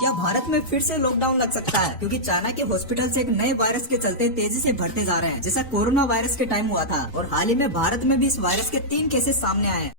क्या भारत में फिर से लॉकडाउन लग सकता है? क्योंकि चाइना के हॉस्पिटल से एक नए वायरस के चलते तेजी से बढ़ते जा रहे हैं, जैसा कोरोना वायरस के टाइम हुआ था। और हाल ही में भारत में भी इस वायरस के 3 केसेस सामने आए हैं।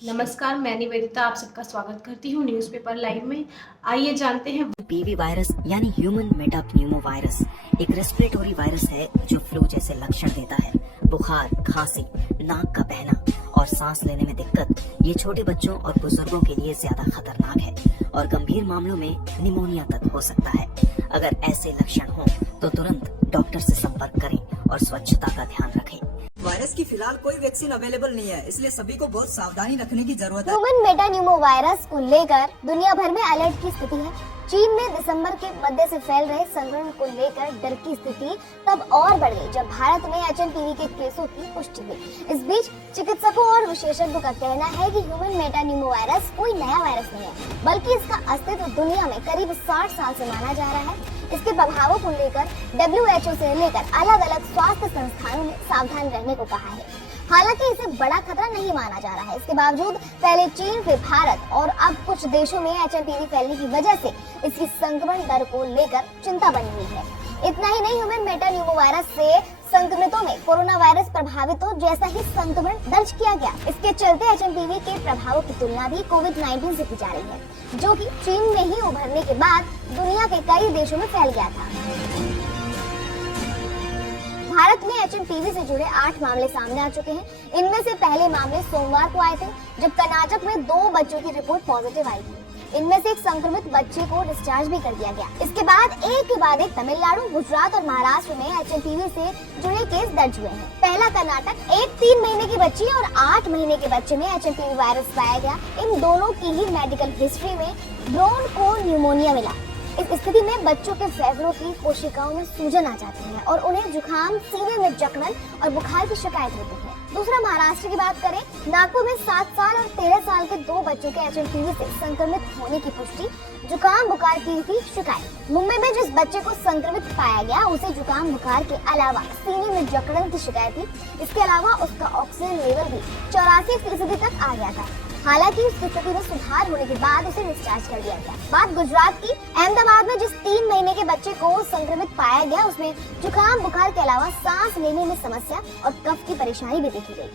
नमस्कार, मैं निवेदिता आप सबका स्वागत करती हूँ न्यूज़पेपर लाइव में। आइए जानते हैं। पीवी वायरस यानी ह्यूमन मेटाप्न्यूमो वायरस एक रेस्पिरेटरी वायरस है जो फ्लू जैसे लक्षण देता है। बुखार, खांसी, नाक का बहना और सांस लेने में दिक्कत ये छोटे बच्चों और बुजुर्गों के लिए ज्यादा खतरनाक है और गंभीर मामलों में निमोनिया तक हो सकता है। अगर ऐसे लक्षण हो तो तुरंत डॉक्टर से संपर्क करें और स्वच्छता का ध्यान रखें। वायरस की फिलहाल कोई वैक्सीन अवेलेबल नहीं है, इसलिए सभी को बहुत सावधानी रखने की जरूरत है। ह्यूमन मेटान्यूमो वायरस को लेकर दुनिया भर में अलर्ट की स्थिति है। चीन में दिसंबर के मध्य से फैल रहे संक्रमण को लेकर डर की स्थिति तब और बढ़ गई जब भारत में HMPV के केसों की पुष्टि हुई। इस बीच चिकित्सकों और विशेषज्ञों का कहना है कि ह्यूमन मेटान्यूमो वायरस कोई नया वायरस नहीं है, बल्कि इसका अस्तित्व दुनिया में करीब 60 साल से माना जा रहा है। इसके प्रभावों को लेकर WHO से लेकर अलग अलग स्वास्थ्य संस्थानों ने सावधान रहने को कहा है। हालांकि इसे बड़ा खतरा नहीं माना जा रहा है। इसके बावजूद पहले चीन, फिर भारत और अब कुछ देशों में HMPV फैलने की वजह से इसकी संक्रमण दर को लेकर चिंता बनी हुई है। इतना ही नहीं, ह्यूमन मेटान्यूमो वायरस से संक्रमितों में कोरोना वायरस प्रभावितों जैसा ही संक्रमण दर्ज किया गया। इसके चलते HMPV के प्रभावों की तुलना भी कोविड-19 से की जा रही है, जो कि चीन में ही उभरने के बाद दुनिया के कई देशों में फैल गया था। भारत में HMPV से जुड़े 8 मामले सामने आ चुके हैं। इनमें से पहले मामले सोमवार को आए थे, जब कर्नाटक में 2 बच्चों की रिपोर्ट पॉजिटिव आई थी। इनमें से एक संक्रमित बच्चे को डिस्चार्ज भी कर दिया गया। इसके बाद एक के बाद एक तमिलनाडु, गुजरात और महाराष्ट्र में HMPV से जुड़े केस दर्ज हुए हैं। पहला कर्नाटक, एक 3 महीने की बच्ची और 8 महीने के बच्चे में HMPV वायरस पाया गया। इन दोनों की ही मेडिकल हिस्ट्री में ब्रोंकोन्यूमोनिया मिला। इस स्थिति में बच्चों के फेफड़ों की कोशिकाओं में सूजन आ जाती है और उन्हें जुकाम, सीने में जकड़न और बुखार की शिकायत होती है। दूसरा महाराष्ट्र की बात करें, नागपुर में 7 साल और 13 साल के 2 बच्चों के HMPV से संक्रमित होने की पुष्टि, जुकाम बुखार की थी शिकायत। मुंबई में जिस बच्चे को संक्रमित पाया गया उसे जुकाम बुखार के अलावा सीने में जकड़न की शिकायत थी। इसके अलावा उसका ऑक्सीजन लेवल भी 84% तक आ गया था। हालांकि उसकी स्थिति में सुधार होने के बाद उसे डिस्चार्ज कर दिया गया। बात गुजरात की, अहमदाबाद में जिस 3 महीने के बच्चे को संक्रमित पाया गया उसमें जुकाम बुखार के अलावा सांस लेने में समस्या और कफ की परेशानी भी देखी गई।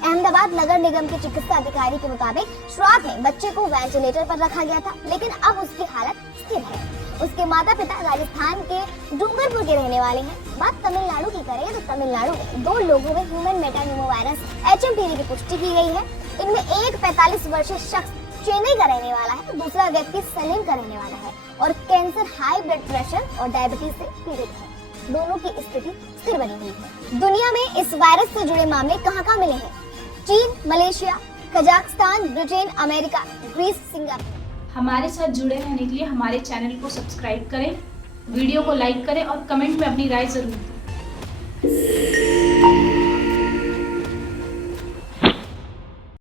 अहमदाबाद नगर निगम के चिकित्सा अधिकारी के मुताबिक शुरुआत में बच्चे को वेंटिलेटर पर रखा गया था, लेकिन अब उसकी हालत स्थिर है। उसके माता पिता राजस्थान के डूंगरपुर के रहने वाले हैं। बात तमिलनाडु की करें तो तमिलनाडु में 2 लोगों में ह्यूमन मेटान्यूमो वायरस HMPV की पुष्टि की गई है। इनमें एक 45 वर्षीय शख्स चेन्नई का रहने वाला है, दूसरा व्यक्ति सलीम का रहने वाला है और कैंसर, हाई ब्लड प्रेशर और डायबिटीज से पीड़ित है। दोनों की स्थिति स्थिर बनी हुई है। दुनिया में इस वायरस से जुड़े मामले कहाँ मिले हैं? चीन, Malaysia, Kazakhstan, Britain, America, Greece, Singapore. हमारे साथ जुड़े रहने के लिए हमारे चैनल को सब्सक्राइब करें, वीडियो को लाइक करें और कमेंट में अपनी राय जरूर दें।